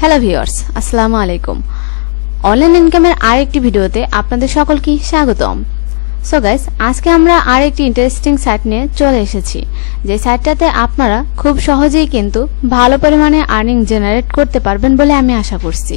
Hello viewers, আসসালামু আলাইকুম। Online ইনকামের আরেকটি ভিডিওতে আপনাদের সকলকে স্বাগতম। সো গাইস, আজকে আমরা আরেকটি ইন্টারেস্টিং সাইট নিয়ে চলে এসেছি, যে সাইটটাতে আপনারা খুব সহজেই কিন্তু ভালো পরিমাণে আর্নিং জেনারেট করতে পারবেন বলে আমি আশা করছি।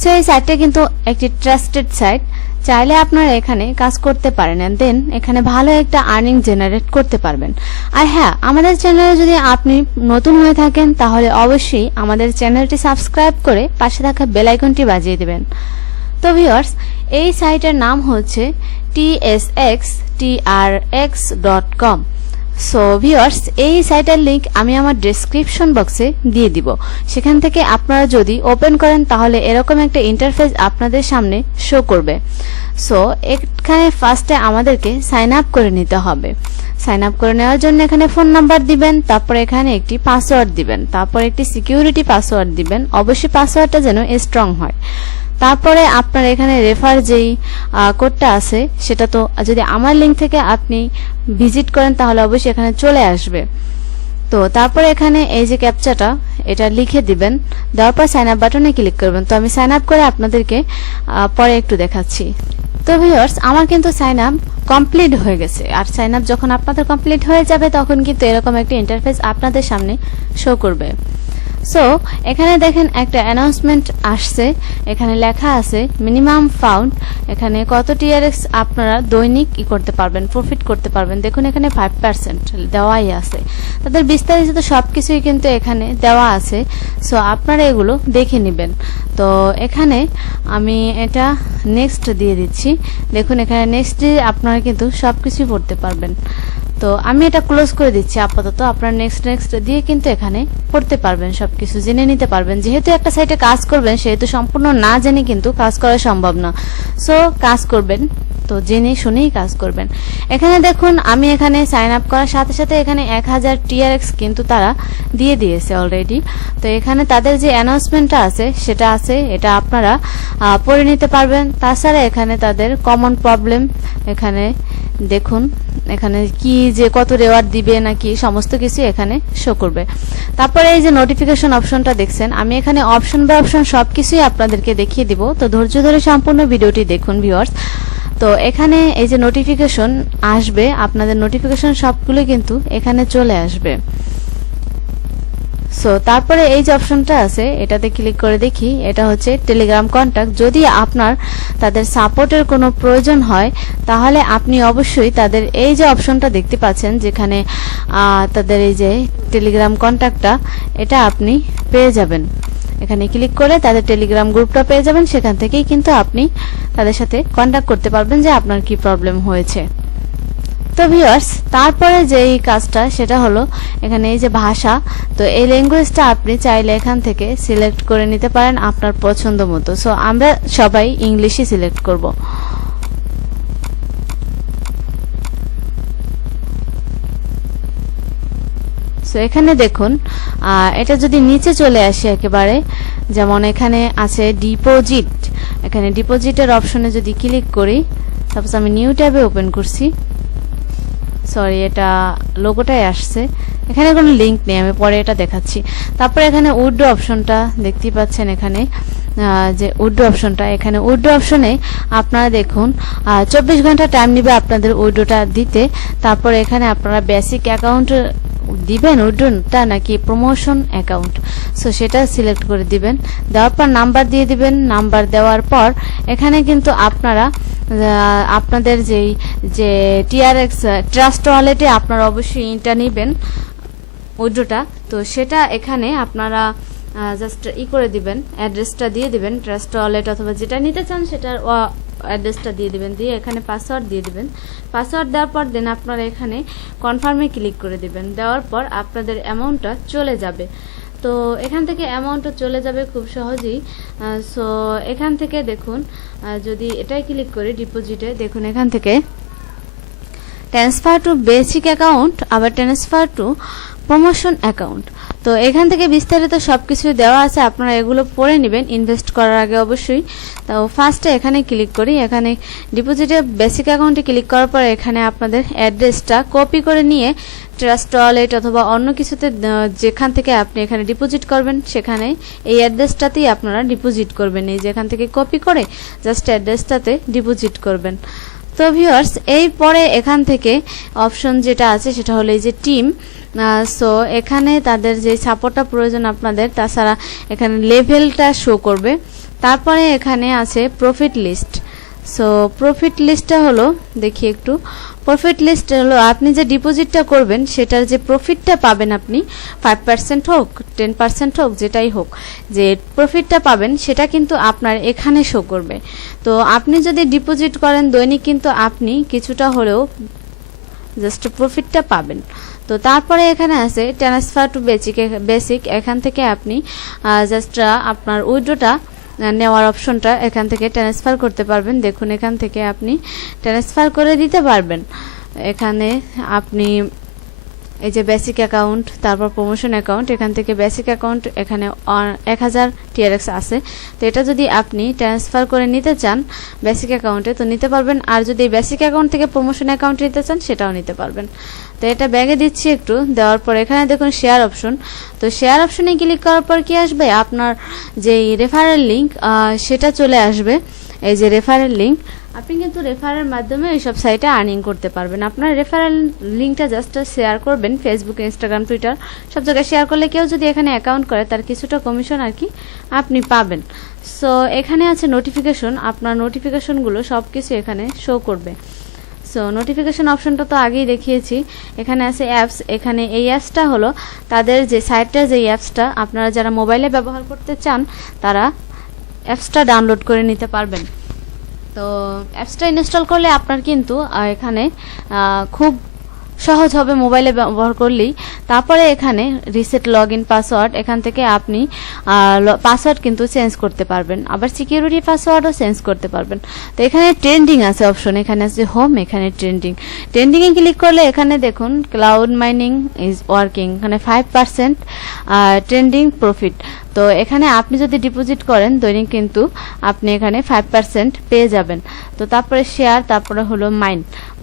সো এই সাইটটা কিন্তু একটি ট্রাস্টেড সাইট, চাইলে আপনারা এখানে কাজ করতে পারেন এন্ড দেন এখানে ভালো একটা আর্নিং জেনারেট করতে পারবেন। আর হ্যাঁ, আমাদের চ্যানেলে যদি আপনি নতুন হয়ে থাকেন তাহলে অবশ্যই আমাদের চ্যানেলটি সাবস্ক্রাইব করে পাশে থাকা বেল আইকনটি বাজিয়ে দেবেন। তো ভিউয়ার্স, এই সাইটের নাম হচ্ছে tsxtrx.com। সো ভিউয়ার্স, এই সাইটের লিংক আমি আমার ডেসক্রিপশন বক্সে দিয়ে দিব। সেখান থেকে আপনারা যদি ওপেন করেন তাহলে এরকম একটা ইন্টারফেস আপনাদের সামনে শো করবে। সো এখানে ফার্স্টে আমাদেরকে সাইন আপ করে নিতে হবে। সাইন আপ করে নেওয়ার জন্য এখানে ফোন নাম্বার দিবেন, তারপর এখানে একটি পাসওয়ার্ড দিবেন, তারপর একটি সিকিউরিটি পাসওয়ার্ড দিবেন। অবশ্যই পাসওয়ার্ডটা যেন স্ট্রং হয়। তারপরে আপনার এখানে রেফার যেই কোডটা আছে সেটা তো যদি আমার লিংক থেকে আপনি ভিজিট করেন তাহলে অবশ্যই এখানে চলে আসবে। তো তারপরে এখানে এই যে ক্যাপচাটা এটা লিখে দিবেন, দেওয়ার পর সাইন আপ বাটনে ক্লিক করবেন। তো আমি সাইন আপ করে আপনাদেরকে পরে একটু দেখাচ্ছি। তো ভিউয়ার্স, আমার কিন্তু সাইন আপ কমপ্লিট হয়ে গেছে। আর সাইন আপ যখন আপনাদের কমপ্লিট হয়ে যাবে তখন কিন্তু এরকম একটা ইন্টারফেস আপনাদের সামনে শো করবে। সো এখানে দেখেন একটা অ্যানাউন্সমেন্ট আসছে, এখানে লেখা আছে মিনিমাম ফাউন্ড, এখানে কত টিআরএক্স আপনারা দৈনিক করতে পারবেন, প্রফিট করতে পারবেন। দেখুন এখানে 5% দেওয়াই আছে। তাদের বিস্তারিত সবকিছুই কিন্তু এখানে দেওয়া আছে। সো আপনারা এগুলো দেখে নেবেন। তো এখানে আমি এটা নেক্সট দিয়ে দিচ্ছি। দেখুন এখানে নেক্সট দিয়ে আপনারা কিন্তু সবকিছুই পড়তে পারবেন। তো আমি এটা ক্লোজ করে দিচ্ছি আপাতত। আপনারা নেক্সট দিয়ে কিন্তু এখানে পড়তে পারবেন, সবকিছু জেনে নিতে পারবেন। যেহেতু একটা সাইটে কাজ করবেন সেহেতু সম্পূর্ণ না জেনে কিন্তু কাজ করা সম্ভব না। সো কাজ করবেন তো জেনে শুনেই কাজ করবেন। এখানে দেখুন আমি এখানে সাইন আপ করার সাথে সাথে এখানে 1000 টিআরএক্স কিন্তু তারা দিয়ে দিয়েছে অলরেডি। তো এখানে তাদের যে অ্যানাউন্সমেন্টটা আছে সেটা আছে, এটা আপনারা পড়ে নিতে পারবেন। তাছাড়া এখানে তাদের কমন প্রবলেম এখানে দেখুন, এখানে কি যে কত রেওয়ার্ড দিবে নাকি সমস্ত কিছু এখানে শো করবে। তারপরে এই যে নোটিফিকেশন অপশনটা দেখছেন, আমি এখানে অপশন বাই অপশন সবকিছুই আপনাদেরকে দেখিয়ে দিব। তো ধৈর্য ধরে সম্পূর্ণ ভিডিওটি দেখুন ভিউয়ার্স। তো এখানে এই যে নোটিফিকেশন আসবে, আপনাদের নোটিফিকেশন সবগুলো কিন্তু এখানে চলে আসবে। সো তারপরে এই যে অপশনটা আছে এটাতে ক্লিক করে দেখি, এটা হচ্ছে টেলিগ্রাম কন্ট্যাক্ট। যদি আপনার তাদের সাপোর্টের কোনো প্রয়োজন হয় তাহলে আপনি অবশ্যই তাদের এই যে অপশনটা দেখতে পাচ্ছেন যেখানে তাদের এই যে টেলিগ্রাম কন্ট্যাক্টটা, এটা আপনি পেয়ে যাবেন। এখানে ক্লিক করে তাদের টেলিগ্রাম গ্রুপটা পেয়ে যাবেন। সেখান থেকেই কিন্তু আপনি তাদের সাথে কন্ট্যাক্ট করতে পারবেন যে আপনার কি প্রবলেম হয়েছে। তো ভিউয়ার্স, তারপরে যেই কাজটা সেটা হলো এখানে এই যে ভাষা, তো এই ল্যাঙ্গুয়েজটা আপনি চাইলে এখান থেকে সিলেক্ট করে নিতে পারেন আপনার পছন্দ মতো। সো আমরা সবাই ইংলিশই সিলেক্ট করব। সো এখানে দেখুন এটা যদি নিচে চলে আসে একেবারে, যেমন এখানে আছে ডিপোজিট, এখানে ডিপোজিটের অপশনে যদি ক্লিক করি, সাপোজ আমি নিউ ট্যাবে ওপেন করছি, সরি এটা লোগোটাই আসছে, এখানে কোনো লিংক নেই, আমি পরে এটা দেখাচ্ছি। তারপরে এখানে উইথড্র অপশনটা দেখতে পাচ্ছেন, এখানে যে উইথড্র অপশনটা, এখানে উইথড্র অপশনে আপনারা দেখুন 24 ঘন্টা টাইম নেবে আপনাদের উইথড্রটা দিতে। তারপরে এখানে আপনারা বেসিক অ্যাকাউন্ট দিবেন উইথড্রটা নাকি প্রমোশন অ্যাকাউন্ট, সো সেটা সিলেক্ট করে দিবেন। দেওয়ার পর নাম্বার দিয়ে দিবেন। নাম্বার দেওয়ার পর এখানে কিন্তু আপনারা আপনাদের যে টিআরএক্স ট্রাস্ট ওয়ালেটে আপনারা অবশ্যই এটা নেবেন উইথড্রটা, তো সেটা এখানে আপনারা জাস্ট করে দিবেন, অ্যাড্রেসটা দিয়ে দিবেন, ট্রাস্ট ওয়ালেট অথবা যেটা নিতে চান সেটার অ্যাড্রেসটা দিয়ে দিবেন, দিয়ে এখানে পাসওয়ার্ড দিয়ে দিবেন। পাসওয়ার্ড দেওয়ার পর দেন আপনারা এখানে কনফার্মে ক্লিক করে দিবেন। দেওয়ার পর আপনাদের অ্যামাউন্টটা চলে যাবে। তো এখান থেকে অ্যামাউন্টটা চলে যাবে খুব সহজেই। সো এখান থেকে দেখুন যদি এটাই ক্লিক করি ডিপোজিটে, দেখুন এখান থেকে ট্রান্সফার টু বেসিক অ্যাকাউন্ট, আবার ট্রান্সফার টু প্রমোশন অ্যাকাউন্ট। তো এখান থেকে বিস্তারিত সব কিছুই দেওয়া আছে, আপনারা এগুলো পড়ে নেবেন ইনভেস্ট করার আগে অবশ্যই। তো ফার্স্টে এখানে ক্লিক করি, এখানে ডিপোজিটে বেসিক অ্যাকাউন্টে ক্লিক করার পরে এখানে আপনাদের অ্যাড্রেসটা কপি করে নিয়ে ট্রাস্ট ওয়ালেট অথবা অন্য কিছুতে যেখান থেকে আপনি এখানে ডিপোজিট করবেন সেখানে এই অ্যাড্রেসটাতেই আপনারা ডিপোজিট করবেন। এই যে এখান থেকে কপি করে জাস্ট অ্যাড্রেসটাতে ডিপোজিট করবেন। তো ভিউয়ার্স, এই পরে এখান থেকে অপশন যেটা আছে সেটা হলো এই যে টিম। সো এখানে তাদের যে সাপোর্টটা প্রয়োজন আপনাদের, তাছাড়া এখানে লেভেলটা শো করবে। তারপরে এখানে আছে প্রফিট লিস্ট। সো প্রফিট লিস্টটা হলো, দেখি একটু, প্রফিট লিস্ট হলো আপনি যে ডিপোজিটটা করবেন সেটার যে প্রফিটটা পাবেন আপনি 5% হোক 10% হোক যেটাই হোক, যে প্রফিটটা পাবেন সেটা কিন্তু আপনার এখানে শো করবে। তো আপনি যদি ডিপোজিট করেন দৈনিক কিন্তু আপনি কিছুটা হলেও জাস্ট প্রফিটটা পাবেন। তো তারপরে এখানে আছে ট্রান্সফার টু বেসিক, এখান থেকে আপনি জাস্ট আপনার উইথড্রটা নেওয়ার অপশনটা এখান থেকে ট্রান্সফার করতে পারবেন। দেখুন এখান থেকে আপনি ট্রান্সফার করে দিতে পারবেন। এখানে আপনি এই যে বেসিক অ্যাকাউন্ট, তারপর প্রমোশন অ্যাকাউন্ট, এখান থেকে বেসিক অ্যাকাউন্ট এখানে 1000 TRX আছে। তো এটা যদি আপনি ট্রান্সফার করে নিতে চান বেসিক অ্যাকাউন্টে তো নিতে পারবেন, আর যদি বেসিক অ্যাকাউন্ট থেকে প্রমোশন অ্যাকাউন্টে নিতে চান সেটাও নিতে পারবেন। তো এটা ব্যাগে দিচ্ছি একটু, দেওয়ার পর এখানে দেখুন শেয়ার অপশন। তো শেয়ার অপশনে ক্লিক করার পর কি আসবে, আপনার যে রেফারেল লিঙ্ক সেটা চলে আসবে। এই যে রেফারেল লিঙ্ক, আপনি কিন্তু রেফারের মাধ্যমে এইসব সাইটে আর্নিং করতে পারবেন। আপনার রেফারেল লিঙ্কটা জাস্ট শেয়ার করবেন ফেসবুক, ইনস্টাগ্রাম, টুইটার সব জায়গায় শেয়ার করলে কেউ যদি এখানে অ্যাকাউন্ট করে তার কিছুটা কমিশন আর কি আপনি পাবেন। সো এখানে আছে নোটিফিকেশন, আপনার নোটিফিকেশনগুলো সব কিছু এখানে শো করবে। সো নোটিফিকেশন অপশনটা তো আগেই দেখিয়েছি। এখানে আছে অ্যাপস, এখানে এই অ্যাপসটা হলো তাদের যে সাইটটা, যে অ্যাপসটা আপনারা যারা মোবাইলে ব্যবহার করতে চান তারা অ্যাপসটা ডাউনলোড করে নিতে পারবেন। তো অ্যাপসটা ইনস্টল করলে আপনার কিন্তু এখানে খুব সহজ হবে মোবাইলে ব্যবহার করলেই। তারপরে এখানে রিসেট লগইন পাসওয়ার্ড, এখান থেকে আপনি পাসওয়ার্ড কিন্তু চেঞ্জ করতে পারবেন, আবার সিকিউরিটি পাসওয়ার্ডও চেঞ্জ করতে পারবেন। তো এখানে ট্রেন্ডিং আছে অপশন, এখানে আছে হোম, এখানে ট্রেন্ডিংয়ে ক্লিক করলে এখানে দেখুন ক্লাউড মাইনিং ইজ ওয়ার্কিং, এখানে 5% ট্রেন্ডিং প্রফিট। তো এখানে আপনি যদি ডিপোজিট করেন দৈনিক কিন্তু আপনি এখানে 5% পেয়ে যাবেন। তো তারপরে শেয়ার, তারপরে হলো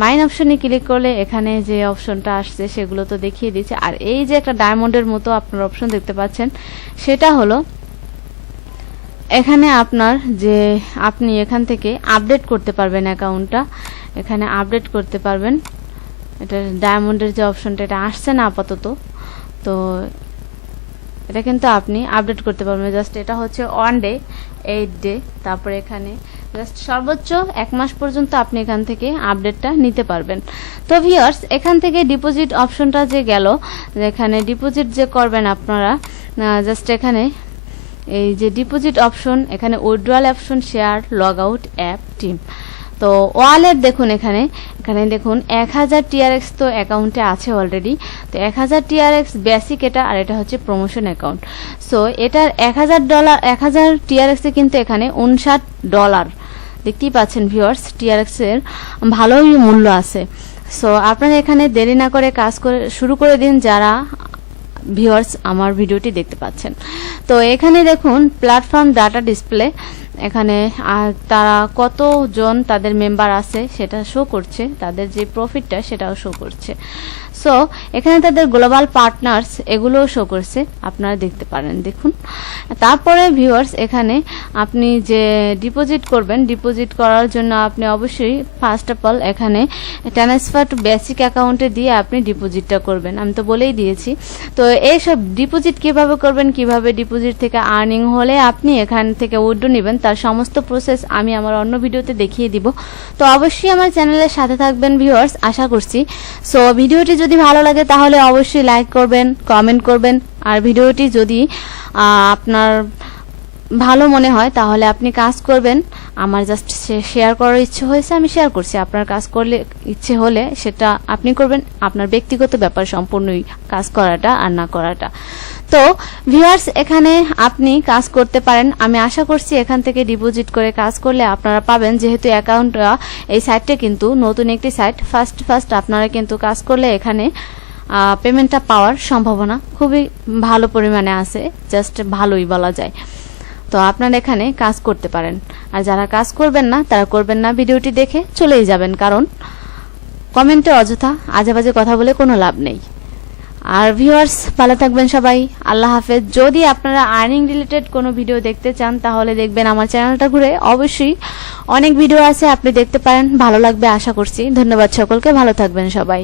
মাইন অপশনে ক্লিক করলে এখানে যে অপশনটা আসছে সেগুলো তো দেখিয়ে দিচ্ছে। আর এই যে একটা ডায়মন্ডের মতো আপনার অপশন দেখতে পাচ্ছেন সেটা হলো এখানে আপনার যে আপনি এখান থেকে আপডেট করতে পারবেন অ্যাকাউন্টটা, এখানে আপডেট করতে পারবেন। এটা ডায়মন্ডের যে অপশনটা এটা আসছে না আপাতত, তো এটা কিন্তু আপনি আপডেট করতে পারবেন। জাস্ট এটা হচ্ছে 1 ডে 8 ডে, তারপরে এখানে জাস্ট সর্বোচ্চ 1 মাস পর্যন্ত আপনি এখান থেকে আপডেটটা নিতে পারবেন। তো ভিউয়ার্স, এখান থেকে ডিপোজিট অপশনটা যে গেল, এখানে ডিপোজিট যে করবেন আপনারা জাস্ট এখানে এই যে ডিপোজিট অপশন, এখানে withdrawal option, share, log out, app, team. তো ওয়ালেট দেখুন এখানে দেখুন 1000 TRX তো অ্যাকাউন্টে আছে অলরেডি। তো 1000 TRX বেসিক এটা, আর এটা হচ্ছে প্রমোশন অ্যাকাউন্ট। সো এটার $1000 TRX এ কিন্তু এখানে $59 দেখতেই পাচ্ছেন ভিউয়ার্স, TRX এর ভালোই মূল্য আছে। সো আপনারা এখানে দেরি না করে কাজ শুরু করে দিন যারা ভিউয়ার্স আমার ভিডিওটি দেখতে পাচ্ছেন। তো এখানে দেখুন প্ল্যাটফর্ম ডাটা ডিসপ্লে, এখানে তারা কতজন তাদের মেম্বার আছে সেটা শো করছে, তাদের যে প্রফিটটা সেটাও শো করছে। সো এখানে তাদের গ্লোবাল পার্টনার্স এগুলোও শো করছে, আপনারা দেখতে পারেন। দেখুন তারপরে ভিউয়ার্স, এখানে আপনি যে ডিপোজিট করবেন, ডিপোজিট করার জন্য আপনি অবশ্যই ফার্স্ট অফ অল এখানে ট্রান্সফার টু বেসিক অ্যাকাউন্টে দিয়ে আপনি ডিপোজিটটা করবেন, আমি তো বলেই দিয়েছি। তো এইসব ডিপোজিট কিভাবে করবেন, কিভাবে ডিপোজিট থেকে আর্নিং হলে আপনি এখান থেকে উইথড্র নেবেন, তার সমস্ত প্রসেস আমি আমার অন্য ভিডিওতে দেখিয়ে দিব। তো অবশ্যই আমার চ্যানেলের সাথে থাকবেন ভিউয়ার্স, আশা করছি। সো ভিডিওটি যদি ভালো লাগে তাহলে অবশ্যই লাইক করবেন, কমেন্ট করবেন, আর ভিডিওটি যদি আপনার ভালো মনে হয় তাহলে আপনি কাজ করবেন। আমার জাস্ট শেয়ার করার ইচ্ছে হয়েছে, আমি শেয়ার করছি। আপনার কাজ করলে ইচ্ছে হলে সেটা আপনি করবেন, আপনার ব্যক্তিগত ব্যাপার সম্পূর্ণই কাজ করাটা আর না করাটা। তো ভিউয়ার্স, এখানে আপনি কাজ করতে পারেন। আমি আশা করছি এখান থেকে ডিপোজিট করে কাজ করলে আপনারা পাবেন, যেহেতু অ্যাকাউন্ট এই সাইটটা কিন্তু নতুন একটি সাইট। ফার্স্ট আপনারা কিন্তু কাজ করলে এখানে পেমেন্টটা পাওয়ার সম্ভাবনা খুবই ভালো পরিমাণে আছে, জাস্ট ভালোই বলা যায়। তো আপনারা এখানে কাজ করতে পারেন। আর যারা কাজ করবেন না তারা করবেন না, ভিডিওটি দেখে চলেই যাবেন, কারণ কমেন্টে অযথা আজেবাজে কথা বলে কোনো লাভ নেই। আর ভিউয়ার্স, ভালো থাকবেন সবাই, আল্লাহ হাফেজ। যদি আপনারা আর্নিং রিলেটেড কোনো ভিডিও দেখতে চান তাহলে দেখবেন আমার চ্যানেলটা ঘুরে, অবশ্যই অনেক ভিডিও আছে, আপনি দেখতে পারেন, ভালো লাগবে আশা করছি। ধন্যবাদ সকলকে, ভালো থাকবেন সবাই।